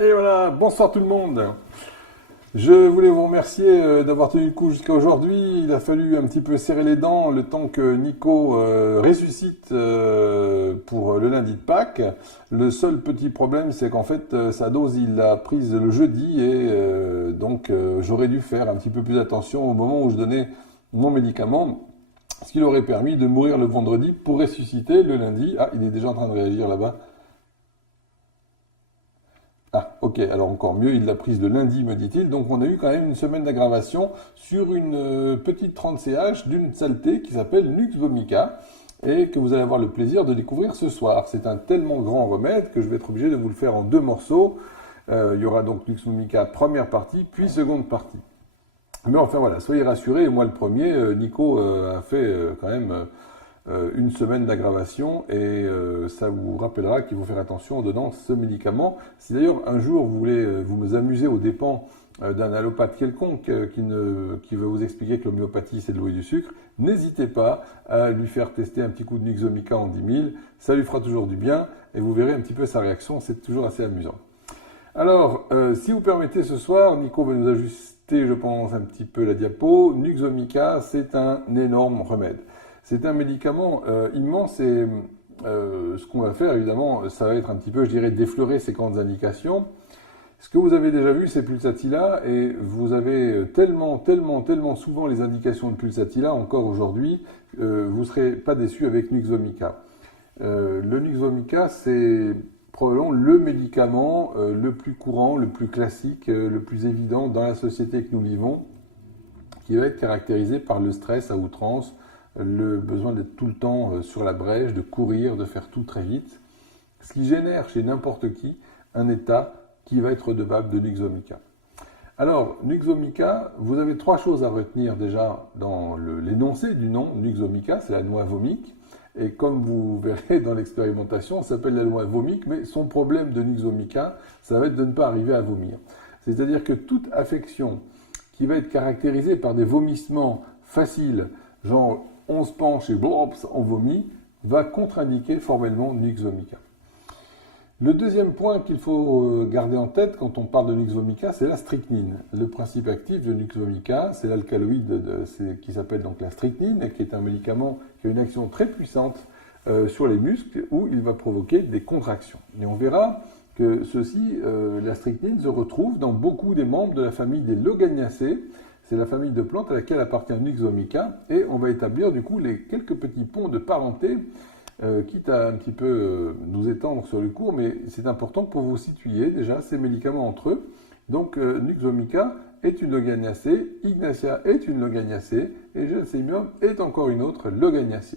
Et voilà, bonsoir tout le monde. Je voulais vous remercier d'avoir tenu le coup jusqu'à aujourd'hui. Il a fallu un petit peu serrer les dents le temps que Nico ressuscite pour le lundi de Pâques. Le seul petit problème, c'est qu'en fait, sa dose, il l'a prise le jeudi et donc j'aurais dû faire un petit peu plus attention au moment où je donnais mon médicament, ce qui lui aurait permis de mourir le vendredi pour ressusciter le lundi. Ah, il est déjà en train de réagir là-bas. Ah, ok, alors encore mieux, il l'a prise le lundi, me dit-il. Donc on a eu quand même une semaine d'aggravation sur une petite 30 CH d'une saleté qui s'appelle Nux vomica et que vous allez avoir le plaisir de découvrir ce soir. C'est un tellement grand remède que je vais être obligé de vous le faire en deux morceaux. Il y aura donc Nux vomica première partie, puis seconde partie. Mais enfin voilà, soyez rassurés, moi le premier, Nico a fait quand même une semaine d'aggravation et ça vous rappellera qu'il faut faire attention en donnant ce médicament. Si d'ailleurs un jour vous voulez vous amuser aux dépens d'un allopathe quelconque qui veut vous expliquer que l'homéopathie c'est de l'eau et du sucre, n'hésitez pas à lui faire tester un petit coup de Nuxomica en 10 000, ça lui fera toujours du bien et vous verrez un petit peu sa réaction, c'est toujours assez amusant. Alors, si vous permettez ce soir, Nico va nous ajuster, je pense, un petit peu la diapo. Nuxomica, c'est un énorme remède. C'est un médicament immense et ce qu'on va faire, évidemment, ça va être un petit peu, je dirais, d'effleurer ces grandes indications. Ce que vous avez déjà vu, c'est Pulsatilla, et vous avez tellement souvent les indications de Pulsatilla, encore aujourd'hui, vous ne serez pas déçus avec Nuxomica. Le Nuxomica, c'est probablement le médicament le plus courant, le plus classique, le plus évident dans la société que nous vivons, qui va être caractérisé par le stress à outrance, le besoin d'être tout le temps sur la brèche, de courir, de faire tout très vite, ce qui génère chez n'importe qui un état qui va être redevable de Nuxomica. Alors, Nuxomica, vous avez trois choses à retenir déjà dans l'énoncé du nom. Nuxomica, c'est la noix vomique. Et comme vous verrez dans l'expérimentation, ça s'appelle la noix vomique, mais son problème de Nuxomica, ça va être de ne pas arriver à vomir. C'est-à-dire que toute affection qui va être caractérisée par des vomissements faciles, genre on se penche et blops, on vomit, va contre-indiquer formellement Nuxomica. Le deuxième point qu'il faut garder en tête quand on parle de Nuxomica, c'est la strychnine. Le principe actif de Nuxomica, c'est l'alcaloïde qui s'appelle donc la strychnine, et qui est un médicament qui a une action très puissante sur les muscles, où il va provoquer des contractions. Et on verra que la strychnine se retrouve dans beaucoup des membres de la famille des Loganiaceae. C'est la famille de plantes à laquelle appartient Nuxomica, et on va établir du coup les quelques petits ponts de parenté, quitte à un petit peu nous étendre sur le cours, mais c'est important pour vous situer déjà ces médicaments entre eux. Donc Nuxomica est une Loganiaceae, Ignatia est une Loganiaceae, et Gelsemium est encore une autre Loganiaceae.